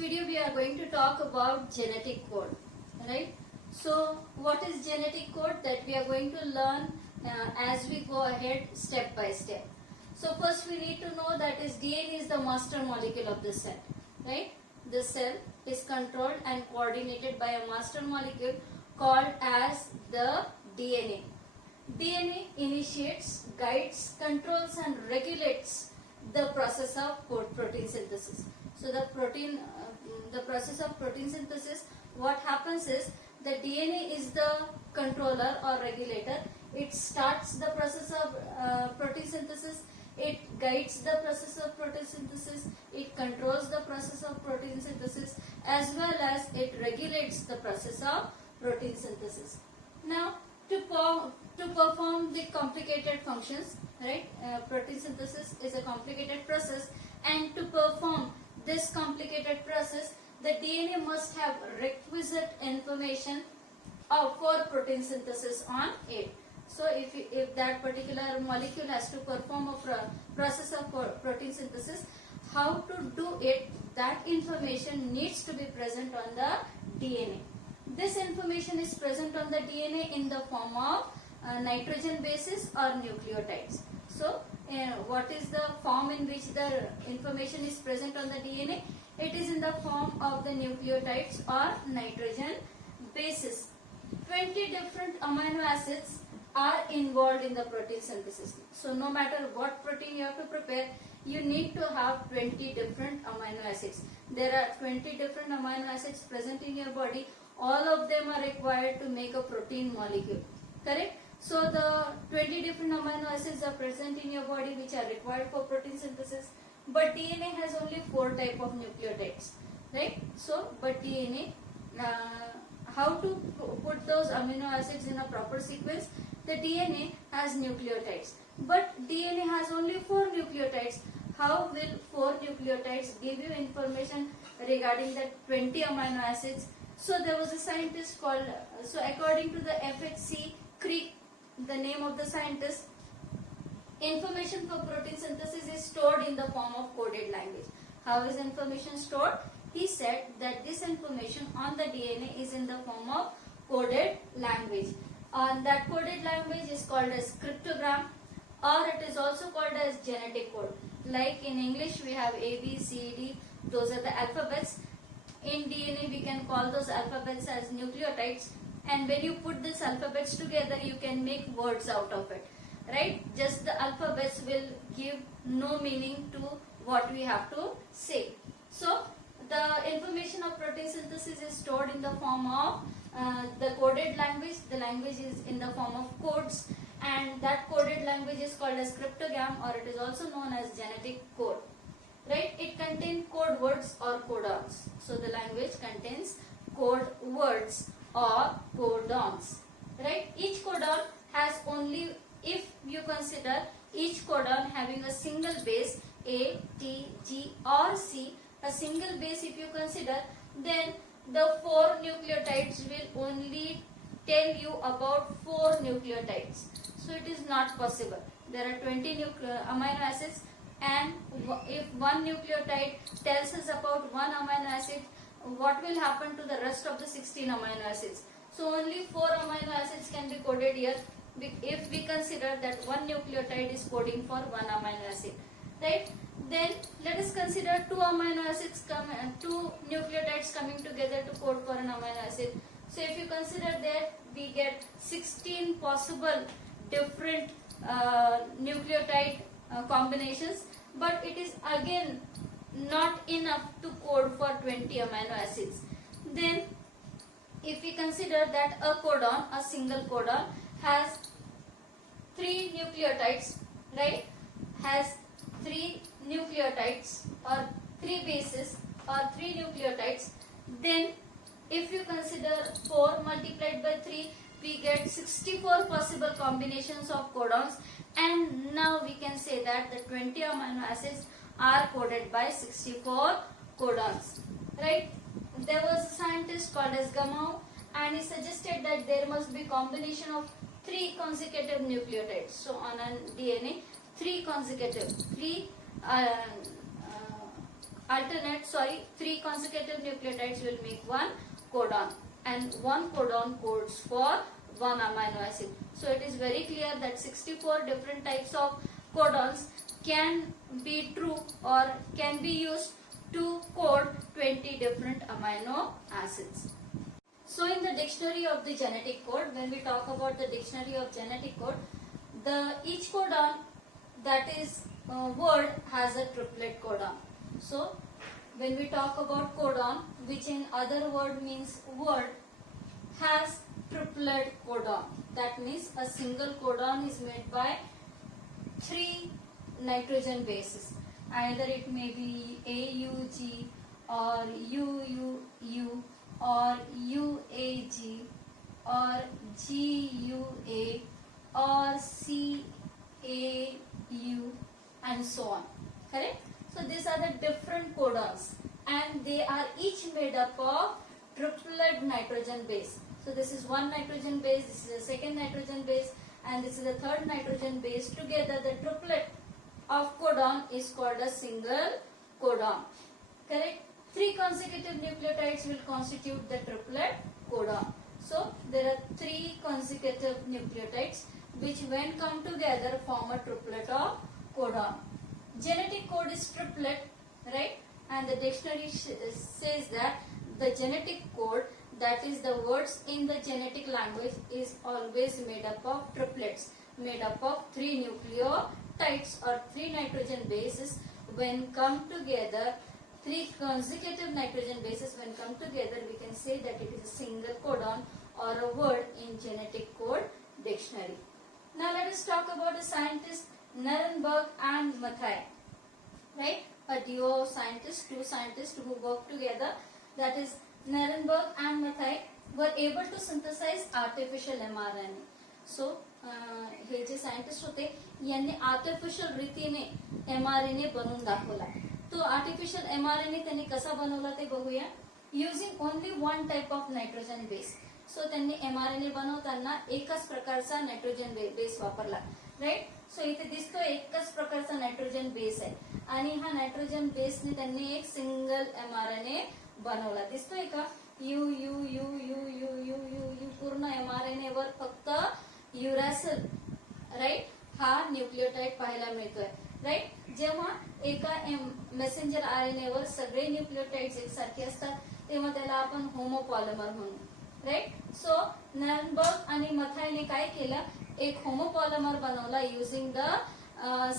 video we are going to talk about genetic code, right? So what is genetic code? That we are going to learn as we go ahead step by step. So first we need to know that is DNA is the master molecule of the cell, right? The cell is controlled and coordinated by a master molecule called as the DNA. DNA initiates, guides, controls and regulates the process of protein synthesis. So the process of protein synthesis, what happens is the DNA is the controller or regulator. It starts the process of protein synthesis. It guides the process of protein synthesis. It controls the process of protein synthesis as well as it regulates the process of protein synthesis. Now, to perform the complicated functions, right? Protein synthesis is a complicated process, and to perform this complicated process, the DNA must have requisite information for protein synthesis on it. So, if that particular molecule has to perform a process of protein synthesis, how to do it, that information needs to be present on the DNA. This information is present on the DNA in the form of nitrogen bases or nucleotides. So, what is the form in which the information is present on the DNA? It is in the form of the nucleotides or nitrogen bases. 20 different amino acids are involved in the protein synthesis. So, no matter what protein you have to prepare, you need to have 20 different amino acids. There are 20 different amino acids present in your body. All of them are required to make a protein molecule, correct? So the 20 different amino acids are present in your body which are required for protein synthesis, but DNA has only 4 types of nucleotides, right? So, but DNA, how to put those amino acids in a proper sequence? The DNA has nucleotides, but DNA has only 4 nucleotides. How will 4 nucleotides give you information regarding the 20 amino acids? So there was a scientist called, so according to the FHC Crick, the name of the scientist, information for protein synthesis is stored in the form of coded language. How is information stored? He said that this information on the DNA is in the form of coded language. And that coded language is called as cryptogram, or it is also called as genetic code. Like in English we have A, B, C, D, those are the alphabets. In DNA we can call those alphabets as nucleotides, and when you put these alphabets together you can make words out of it, right? Just the alphabets will give no meaning to what we have to say. So the information of protein synthesis is stored in the form of the coded language. The language is in the form of codes, and that coded language is called as cryptogram, or it is also known as genetic code. Right? It contains code words or codons. So the language contains code words or codons. Right? Each codon has only, if you consider each codon having a single base A, T, G or C, a single base if you consider, then the 4 nucleotides will only tell you about 4 nucleotides. So it is not possible. There are 20 amino acids, and if one nucleotide tells us about one amino acid, what will happen to the rest of the 16 amino acids? So only 4 amino acids can be coded here if we consider that one nucleotide is coding for one amino acid, right? Then let us consider 2 amino acids 2 nucleotides coming together to code for an amino acid. So if you consider that, we get 16 possible different nucleotide combinations, but it is again not enough to code for 20 amino acids. Then if we consider that a codon, a single codon has 3 nucleotides, right? Has 3 nucleotides or 3 bases or 3 nucleotides, then if you consider 4 multiplied by 3, we get 64 possible combinations of codons, and now we can say that the 20 amino acids are coded by 64 codons, right? There was a scientist called as Gamow, and he suggested that there must be combination of 3 consecutive nucleotides. So on a DNA, 3 consecutive, 3 three consecutive nucleotides will make one codon, and one codon codes for one amino acid. So it is very clear that 64 different types of codons can be true or can be used to code 20 different amino acids. So in the dictionary of the genetic code, when we talk about the dictionary of genetic code, each codon, that is word, has a triplet codon. So when we talk about codon, which in other word means word, has triplet codon. That means a single codon is made by 3 nitrogen bases. Either it may be AUG or UUU or UAG or GUA or CAU and so on. Correct? So these are the different codons, and they are each made up of triplet nitrogen base. So this is one nitrogen base, this is a second nitrogen base, and this is the third nitrogen base. Together the triplet of codon is called a single codon. Correct? 3 consecutive nucleotides will constitute the triplet codon. So there are 3 consecutive nucleotides which when come together form a triplet of codon. Genetic code is triplet, right? And the dictionary says that the genetic code, that is the words in the genetic language, is always made up of triplets, made up of 3 nucleotides or 3 nitrogen bases. When come together, 3 consecutive nitrogen bases when come together, we can say that it is a single codon or a word in genetic code dictionary. Now let us talk about the scientists Nirenberg and Mathai, right? A duo scientist, 2 scientists who work together, that is Nirenberg and Mathai, were able to synthesize artificial mRNA. So hey J scientist होते यांनी artificial रीतीने mRNA बनवून दाखवला. तो artificial mRNA त्यांनी कसा बनवला ते बघूया. Using only one type of nitrogen base. So त्यांनी mRNA बनवताना एकच प्रकारचा नायट्रोजन बेस वापरला, राईट. सो इथे दिसतो एकच प्रकारचा नायट्रोजन बेस आहे आणि हा नायट्रोजन बेसने त्यांनी एक सिंगल mRNA बनवला. दिसतोय का? You you you you you you you you पूर्ण mRNA वर फक्त युरॅसिल, राईट, हा न्यूक्लियोटाइड पाहायला मिळतोय, राईट. जेव्हा एका मेसेंजर आरएनए वर सगळे न्यूक्लियोटाइड्स एकसारखे असतात तेव्हा त्याला आपण होमोपॉलिमर म्हणू, राईट. सो नॅनबर्ग आणि मथायने काय केलं, एक होमोपॉलिमर बनवला using the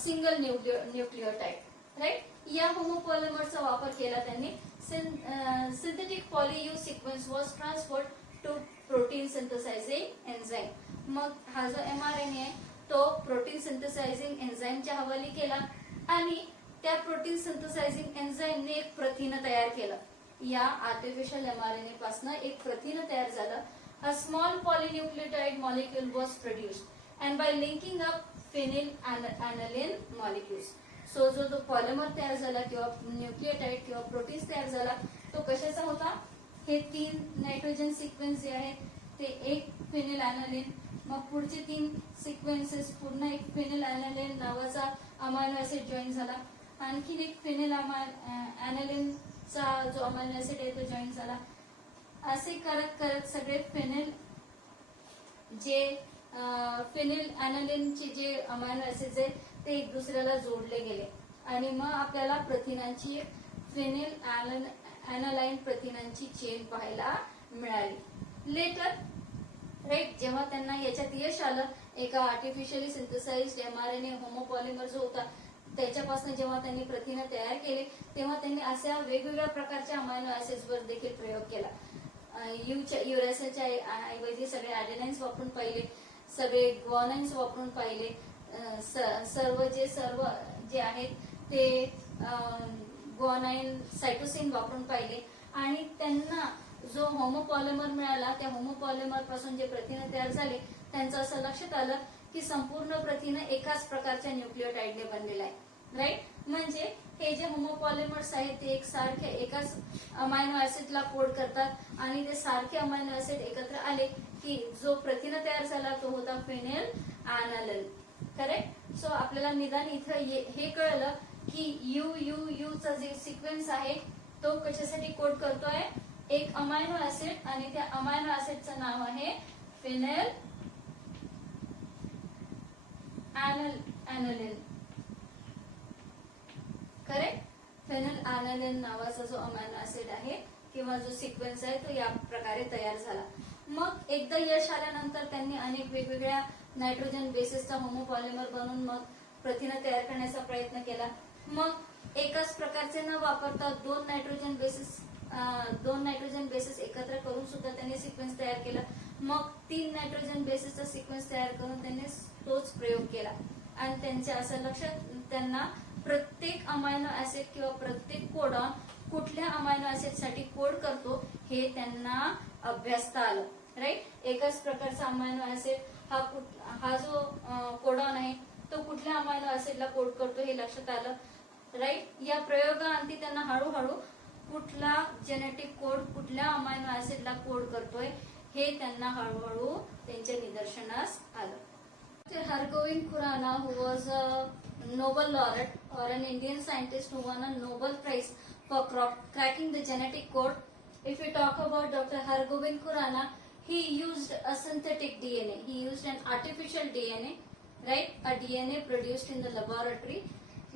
single nucleotide, right. या होमोपॉलिमरचा वापर केला त्यांनी. Synthetic poly U sequence was transferred to protein synthesising enzyme. मग हा जो mRNA आहे तो प्रोटीन सिंथेसायझिंग एन्झाईमच्या हवाली केला आणि त्या प्रोटीन सिंथेसायझिंग एन्झाईमने एक प्रथिन तयार केलं. या आर्टिफिशियल mRNA पासून एक प्रथिन तयार झालं. A small polynucleotide molecule was produced and by linking up phenylalanine molecules. सो जो पॉलिमर तयार झाला किंवा न्यूक्लियोटाइड किंवा प्रोटीन्स तयार झाला तो कशाचा होता. हे 3 नायट्रोजन सिक्वेन्स जे आहेत ते एक फिनिलॅलॅनिन, मग पुढचे 3 सिक्वेन्सेस पुन्हा एक फिनिलॅलॅनिन नावाचा अमायनो ऍसिड जॉईन झाला. आणखीन एक फिनिलॅलॅनिनचा जो अमायनो ऍसिड आहे तो जॉईन झाला. असे करत करत सगळे फिनिलॅलॅनिनचे जे अमायनो ऍसिड्स आहेत ते एक दुसऱ्याला जोडले गेले आणि मग आपल्याला प्रथिनांची फिनिलॅलॅनाइन प्रथिनांची चेन पाहायला मिळाली. लेटर, राईट, जेव्हा त्यांना याच्यात यश आलं, एका आर्टिफिशियली सिंथेसाइज्ड mRNA होमोपॉलिमर जो होता त्याच्यापासून जेव्हा त्यांनी प्रथिनं तयार केले तेव्हा त्यांनी अशा वेगवेगळ्या प्रकारच्या अमायनो ऍसिड्स वर देखील प्रयोग केला. युरॅसिलच्या ऐवजी सगळे ॲडेनाइन्स वापरून पाहिले, सगळे ग्वानाइन्स वापरून पाहिले, सर्व जे आहेत ते ग्वानाइन सायटोसिन वापरून पाहिले आणि त्यांना जो होमोपॉलिमर मिळाला त्या होमोपॉलिमर पासून जे प्रथिनं तयार झाले त्यांचं असं लक्षात आलं की संपूर्ण प्रथिनं एकाच प्रकारच्या न्यूक्लियोटाइडने बनलेलं आहे, राईट. म्हणजे हे जे होमोपॉलिमर्स आहेत ते एकाच अमायनो ऍसिडला कोड करतात आणि ते सारखे अमायनो ऍसिड एकत्र आले की जो प्रथिन तयार झाला तो होता फिनिलॅलॅनिन, करेक्ट. सो आपल्याला निदान इथं हे कळलं की यू यू यू चा जे सिक्वेन्स आहे तो कशासाठी कोड करतोय, एक अमायनो ऍसिड आणि त्या अमायनो ऍसिडचं नाव आहे फिनेल ॲनलिन. करेक्ट. फेनल ॲनलिन नावाचा जो अमायनो ऍसिड आहे किंवा जो सिक्वेन्स आहे तो या प्रकारे तयार झाला. मग एकदा यश आल्यानंतर त्यांनी अनेक वेगवेगळ्या नायट्रोजन बेसिसचा होमोपॉलिमर बनवून मग प्रथिनं तयार करण्याचा प्रयत्न केला. मग एकाच प्रकारचे न वापरता दोन नायट्रोजन बेसिस एकत्र करून सुद्धा त्यांनी सिक्वेन्स तयार केला. मग 3 नायट्रोजन बेसिसचा सिक्वेन्स तयार करून त्यांनी तोच प्रयोग केला आणि त्यांच्या असं लक्षात त्यांना प्रत्येक अमायनो ऍसिड किंवा प्रत्येक कोडॉन कुठल्या अमायनो ऍसिड साठी कोड करतो हे त्यांना अभ्यासता आलं. राईट. एकाच प्रकारचा अमायनो ऍसिड हा जो कोडॉन आहे तो कुठल्या अमायनो ऍसिडला कोड करतो हे लक्षात आलं. राईट. या प्रयोगाअंती त्यांना हळूहळू कुठला जेनेटिक कोड कुठल्या अमायनो ऍसिडला कोड करतोय हे त्यांना हळूहळू त्यांच्या निदर्शनास आलं. Hargobind Khurana, who was a Nobel laureate or an Indian scientist who won a Nobel Prize for cracking the genetic code. If we talk about Dr. Hargobind Khurana, he used a synthetic DNA. He used an artificial DNA, right? A DNA produced in the laboratory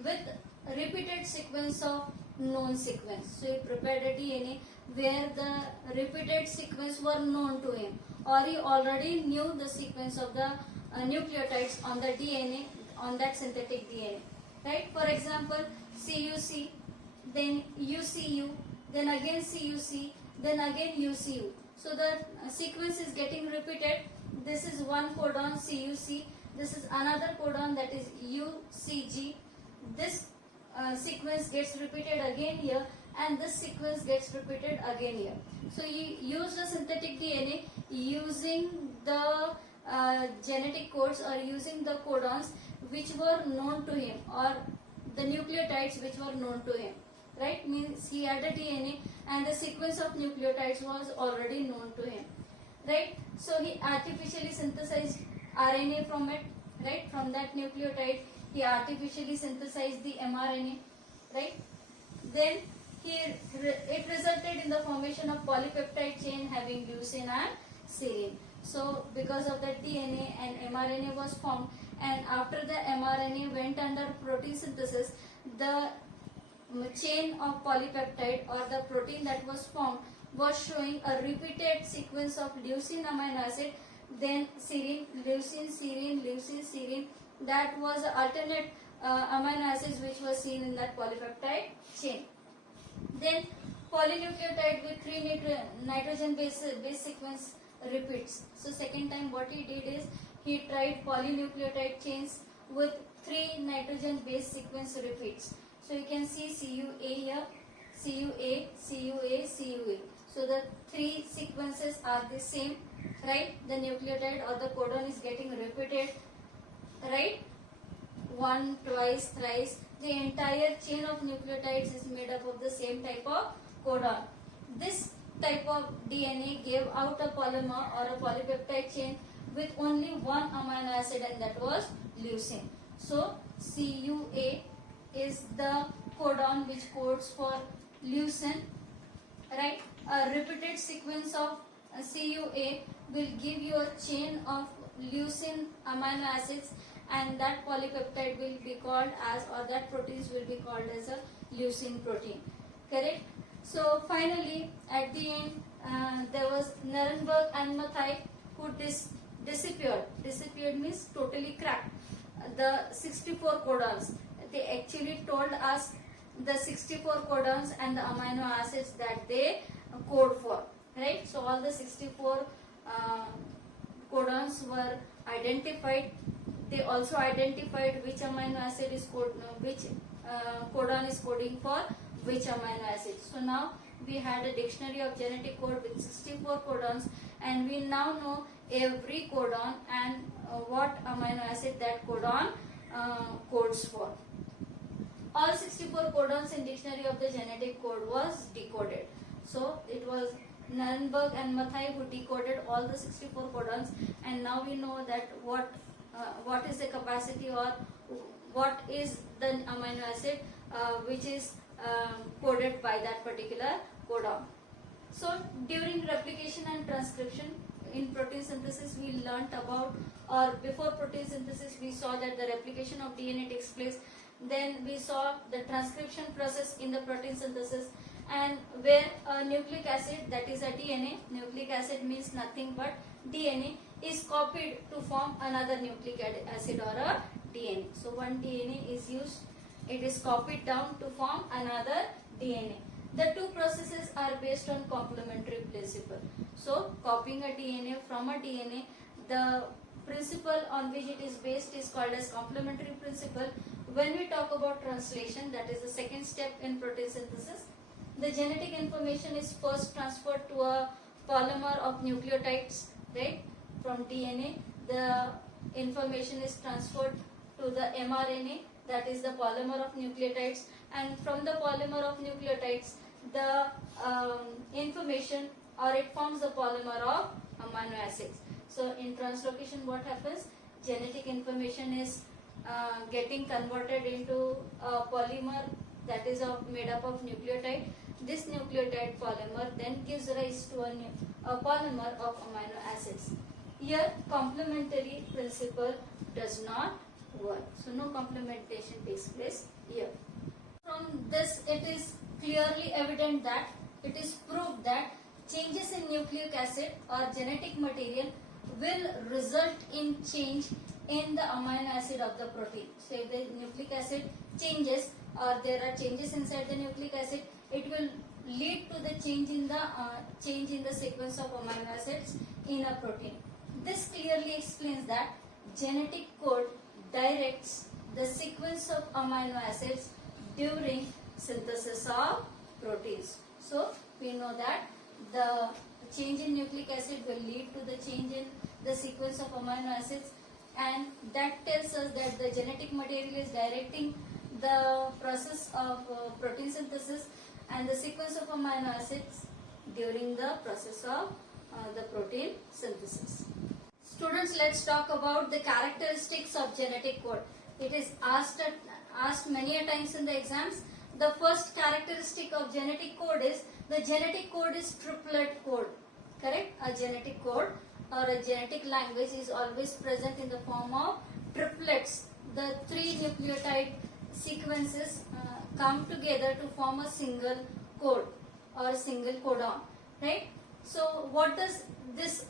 with repeated sequence of known sequence. So he prepared a DNA where the repeated sequence were known to him, or he already knew the sequence of the nucleotides on the DNA, on that synthetic DNA, right? For example, CUC, then UCU, then again CUC, then again UCU. So the sequence is getting repeated. This is one codon CUC, this is another codon that is UCG. This sequence gets repeated again here, and this sequence gets repeated again here. So you use the synthetic DNA using the genetic codes or using the codons which were known to him, or the nucleotides which were known to him. Right. Means he had a DNA and the sequence of nucleotides was already known to him. Right. So he artificially synthesized RNA from it. Right. From that nucleotide he artificially synthesized the mRNA. Right. Then it resulted in the formation of polypeptide chain having leucine and serine. So because of that DNA and mRNA was formed, and after the mRNA went under protein synthesis, the chain of polypeptide or the protein that was formed was showing a repeated sequence of leucine amino acid, then serine, leucine, serine, leucine, serine. That was the alternate amino acids which was seen in that polypeptide chain. Then polynucleotide with 3 nitrogen base sequence repeats. So second time what he did is he tried polynucleotide chains with 3 nitrogen base sequence repeats. So you can see CUA here, CUA, CUA, CUA. So the 3 sequences are the same, right? The nucleotide or the codon is getting repeated, right? One, twice, thrice. The entire chain of nucleotides is made up of the same type of codon. This type of DNA gave out a polymer or a polypeptide chain with only one amino acid, and that was leucine. So CUA is the codon which codes for leucine, right? A repeated sequence of CUA will give you a chain of leucine amino acids, and that polypeptide will be called as, or that proteins will be called as a leucine protein. Correct? So finally, at the end, there was Nirenberg and Mathai who disappeared. Disappeared means totally cracked. The 64 codons. They actually told us the 64 codons and the amino acids that they code for. Right? So all the 64 codons were identified. They also identified which amino acid is which codon is coding for which amino acid. So now we had a dictionary of genetic code with 64 codons, and we now know every codon and what amino acid that codon codes for. All 64 codons in dictionary of the genetic code was decoded. So it was Nirenberg and Mathai who decoded all the 64 codons, and now we know that what is the capacity or what is the amino acid which is coded by that particular codon. So during replication and transcription in protein synthesis we learnt about, or before protein synthesis we saw that the replication of DNA takes place, then we saw the transcription process in the protein synthesis, and where a nucleic acid, that is a DNA, nucleic acid means nothing but DNA, is copied to form another nucleic acid or a DNA. So one DNA is used, it is copied down to form another DNA. The two processes are based on complementary principle. So copying a DNA from a DNA, the principle on which it is based is called as complementary principle. When we talk about translation, that is the second step in protein synthesis, the genetic information is first transferred to a polymer of nucleotides, right? From DNA, the information is transferred to the mRNA, that is the polymer of nucleotides, and from the polymer of nucleotides, the information, or it forms the polymer of amino acids. So in translocation what happens? Genetic information is getting converted into a polymer that is made up of nucleotide. This nucleotide polymer then gives rise to a polymer of amino acids. Here complementary principle does not work. So no complementation takes place here. From this it is clearly evident that it is proved that changes in nucleic acid or genetic material will result in change in the amino acid of the protein. So if the nucleic acid changes, or there are changes inside the nucleic acid, it will lead to the change in the sequence of amino acids in a protein. This clearly explains that genetic code directs the sequence of amino acids during synthesis of proteins. So we know that the change in nucleic acid will lead to the change in the sequence of amino acids, and that tells us that the genetic material is directing the process of protein synthesis and the sequence of amino acids during the process of the protein synthesis. Students, let's talk about the characteristics of genetic code. It is asked many a times in the exams. The first characteristic of genetic code is the genetic code is triplet code. Correct? A genetic code or a genetic language is always present in the form of triplets. The three nucleotide sequences come together to form a single code or a single codon. Right? So what does this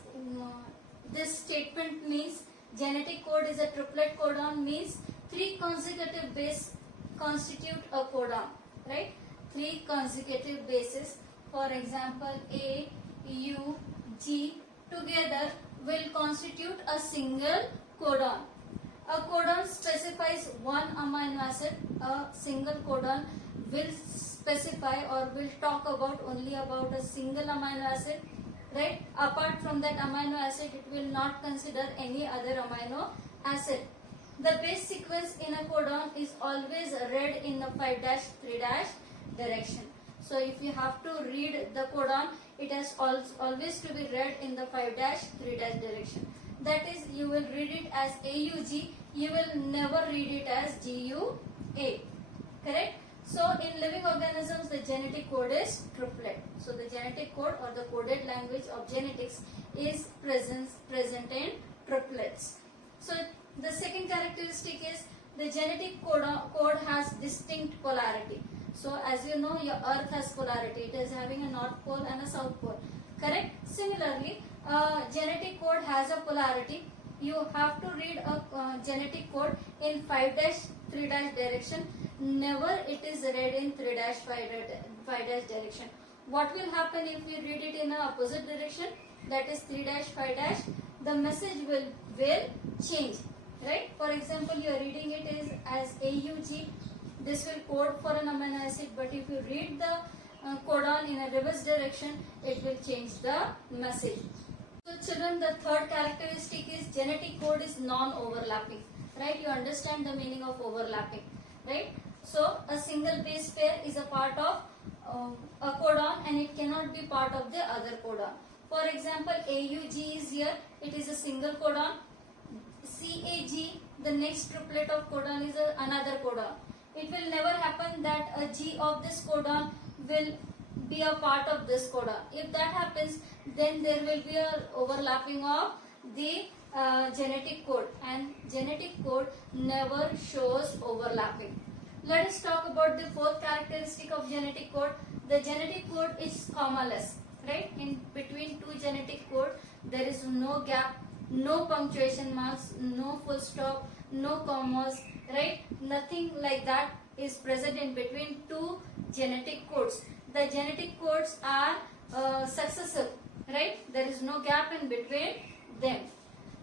statement means? Genetic code is a triplet codon means three consecutive bases constitute a codon, right? Three consecutive bases, for example A, U, G together will constitute a single codon. A codon specifies one amino acid. A single codon will specify or will talk about only about a single amino acid, right? Apart from that amino acid, it will not consider any other amino acid. The base sequence in a codon is always read in the 5-3- direction. So if you have to read the codon, it has always to be read in the 5-3- direction. That is, you will read it as AUG, you will never read it as GUA. Correct? So in living organisms, the genetic code is triplet. So the genetic code or the coded language of genetics is present in triplets. So the second characteristic is the genetic code has distinct polarity. So as you know, your earth has polarity. It is having a north pole and a south pole. Correct? Similarly, genetic code has a polarity. You have to read a genetic code in 5-3- direction. Never it is read in 3-5- direction. What will happen if we read it in the opposite direction? That is 3-5-. The message will change. Right? For example, you are reading it as AUG. This will code for an amino acid, but if you read the codon in a reverse direction, it will change the message. So children, the third characteristic is genetic code is non-overlapping. Right? You understand the meaning of overlapping. Right? So a single base pair is a part of a codon and it cannot be part of the other codon. For example, AUG is here. It is a single codon. CAG, the next triplet of codon, is another codon. It will never happen that a G of this codon will be a part of this codon. If that happens, then there will be a overlapping of the genetic code, and genetic code never shows overlapping. Let us talk about the fourth characteristic of genetic code. The genetic code is commaless, right? In between two genetic code, there is no gap, no punctuation marks, no full stop, no commas, right? Nothing like that is present in between two genetic codes. The genetic codes are successive, right? There is no gap in between them.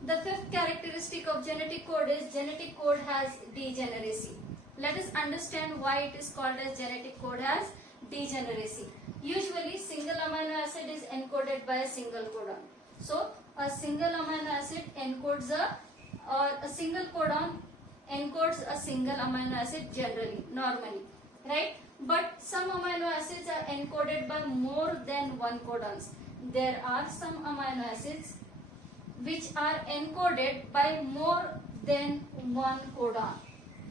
The fifth characteristic of genetic code is genetic code has degeneracy. Let us understand why it is called as genetic code has degeneracy. Usually single amino acid is encoded by a single codon. So a single amino acid encodes a single codon encodes a single amino acid generally, normally, right? But some amino acids are encoded by more than one codons. There are some amino acids which are encoded by more than one codon,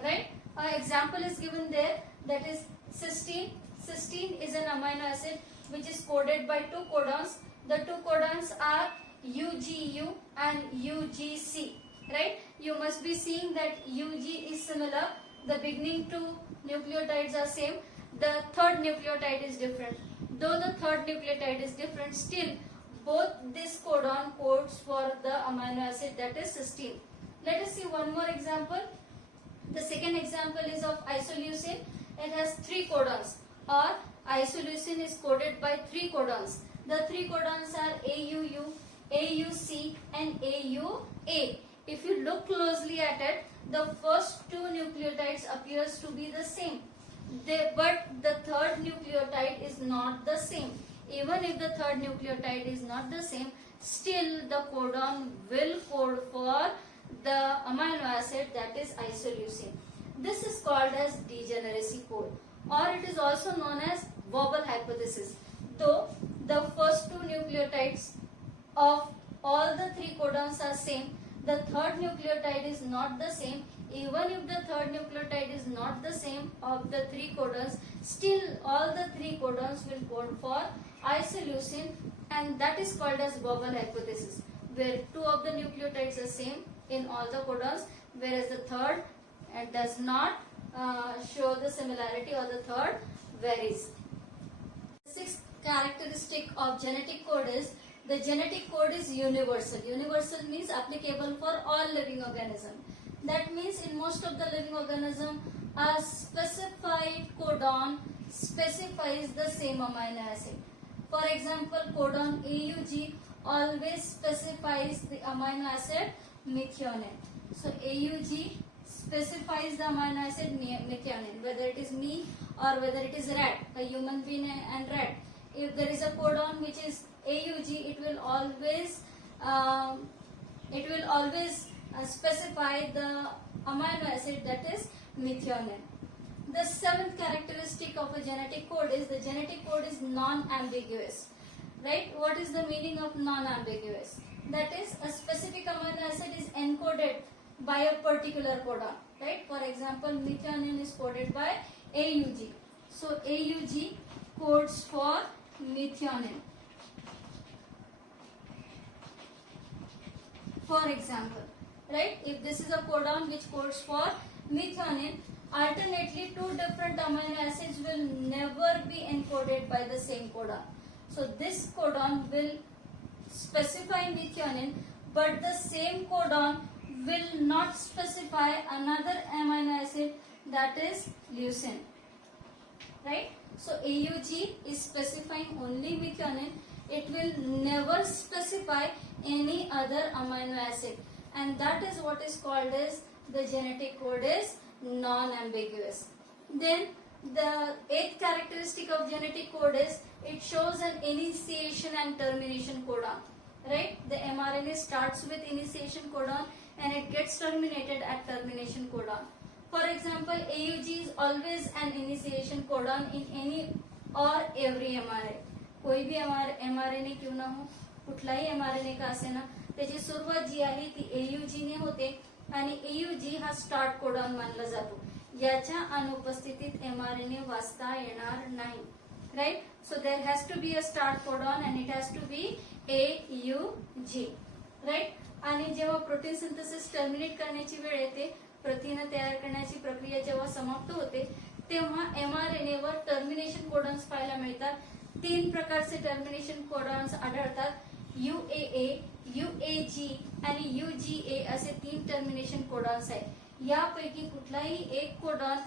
right? An example is given there, that is cysteine. Cysteine is an amino acid which is coded by two codons. The two codons are UGU and UGC, right? You must be seeing that UG is similar. The beginning two nucleotides are same. The third nucleotide is different. Though the third nucleotide is different, still both this codon codes for the amino acid, that is cysteine. Let us see one more example. The second example is of isoleucine. It has three codons, or isoleucine is coded by three codons. The three codons are AUU, AUC and AUA. If you look closely at it, the first two nucleotides appears to be the same. But the third nucleotide is not the same. Even if the third nucleotide is not the same, still the codon will code for the amino acid, that is isoleucine. This is called as degeneracy code, or it is also known as wobble hypothesis. Though the first two nucleotides of all the three codons are same, the third nucleotide is not the same. Even if the third nucleotide is not the same of the three codons, still all the three codons will code for isoleucine, and that is called as wobble hypothesis, where two of the nucleotides are same in all the codons, whereas the third does not show the similarity, or the third varies. The sixth characteristic of genetic code is the genetic code is universal. Universal means applicable for all living organisms. That means in most of the living organisms, a specified codon specifies the same amino acid. For example, codon AUG always specifies the amino acid methionine. So AUG specifies the amino acid methionine, whether it is me or whether it is rat, a human being and rat. If there is a codon which is AUG, it will always specify the amino acid, that is methionine. The seventh characteristic of a genetic code is the genetic code is non-ambiguous. Right? What is the meaning of non-ambiguous? That is, a specific amino acid is encoded by a particular codon. Right? For example, methionine is coded by AUG. So AUG codes for methionine. For example, right? If this is a codon which codes for methionine, alternately two different amino acids will never be encoded by the same codon. So this codon will specify methionine, but the same codon will not specify another amino acid, that is leucine. Right? So AUG is specifying only methionine. It will never specify any other amino acid, and that is what is called as the genetic code is non-ambiguous. Then the eighth characteristic of genetic code is it shows an initiation and termination codon. Right? The mRNA starts with initiation codon and it gets terminated at termination codon. For example, AUG is always an initiation codon in any or every mRNA. कोई भी mRNA क्यों ना हो, कुठलाही mRNA का असे ना, त्याची सुरुवात जी आहे ती AUG ने होते आणि AUG हा स्टार्ट कोडॉन मानला जातो. याच्या अनुपस्थितीत mRNA वाचता येणार नाही. Right. So there has to be a start codon and it has to be AUG. Right. आणि जेव्हा प्रोटीन सिंथेसिस टर्मिनेट करण्याची वेळ येते, प्रथिनं तयार करण्याची प्रक्रिया जेव्हा समाप्त होते, तेव्हा mRNA वर टर्मिनेशन कोडॉन्स पाहायला मिळतात. 3 प्रकारचे टर्मिनेशन कोडॉन्स आढळतात. UAA, UAG आणि UGA असे 3 टर्मिनेशन कोडॉन्स आहेत. यापैकी कुठलाही एक कोडॉन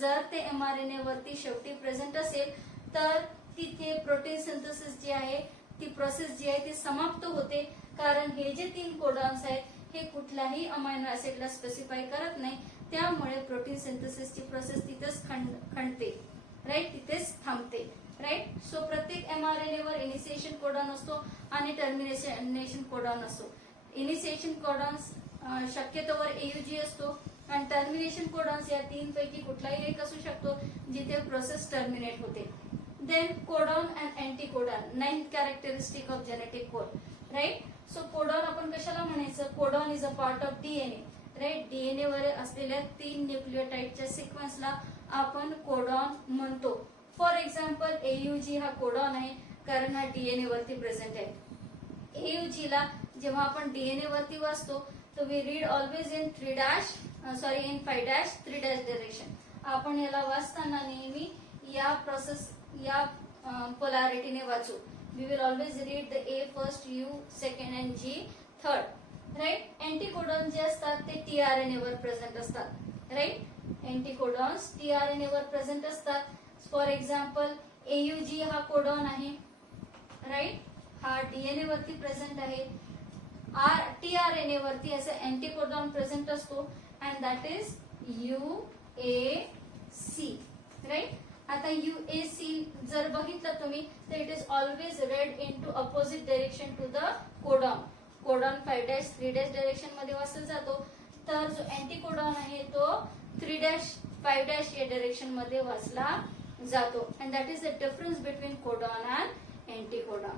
जर ते mRNA वरती शेवटी प्रेझेंट असेल तर तिथे प्रोटीन सिंथेसिस जी आहे, ती प्रोसेस जी आहे ती समाप्त होते. कारण हे जे 3 कोडॉन्स आहेत हे कुठल्याही अमायनो ऍसिडला स्पेसिफाय करत नाही. त्यामुळे प्रोटीन सिंथेसिसची प्रोसेस तिथेच खंडते. राईट. तिथेच थांबते. राईट. सो प्रत्येक mRNA वर इनिशिएशन कोडॉन असतो आणि टर्मिनेशन कोडॉन असतो. इनिशिएशन कोडॉन्स शक्यतोवर AUG असतो आणि टर्मिनेशन कोडॉन्स या 3 पैकी कुठलाही एक असू शकतो जिथे प्रोसेस टर्मिनेट होते. Then codon and anticodon, 9th characteristic of genetic code. Right. So codon आपण कशाला म्हणायचं? Codon is a part of DNA. Right. DNA वर असलेल्या 3 न्यूक्लियोटाइडच्या सिक्वेन्सला आपण कोडॉन म्हणतो. फॉर एक्झाम्पल AUG हा कोडॉन आहे कारण हा डीएनए वरती प्रेझेंट आहे. AUG ला जेव्हा आपण डीएनए वरती वाचतो तर we read always in 5' 3' direction. आपण याला वाचताना नेहमी या प्रोसेस या पोलॅरिटीने वाचू. We will always read the A first, U second and G third. Right. Anticodon जे असतात ते tRNA वर प्रेझेंट असतात. राईट. अँटीकोडॉन्स tRNA वर प्रेझेंट असतात. फॉर एक्झाम्पल AUG हा कोडॉन आहे. राईट. हा डीएनए वरती प्रेझेंट आहे. tRNA वरती असे अँटीकोडॉन प्रेझेंट असतो and that is UAC. Right. आता UAC जर बघितलं तुम्ही तर it is always read in two opposite direction to the codon. Codon 5' 3' direction मध्ये वाचला जातो, तर जो अँटीकोडॉन आहे तो 3' 5' या डायरेक्शन मध्ये वाचला जातो. And that is the difference between codon and अँटीकोडॉन.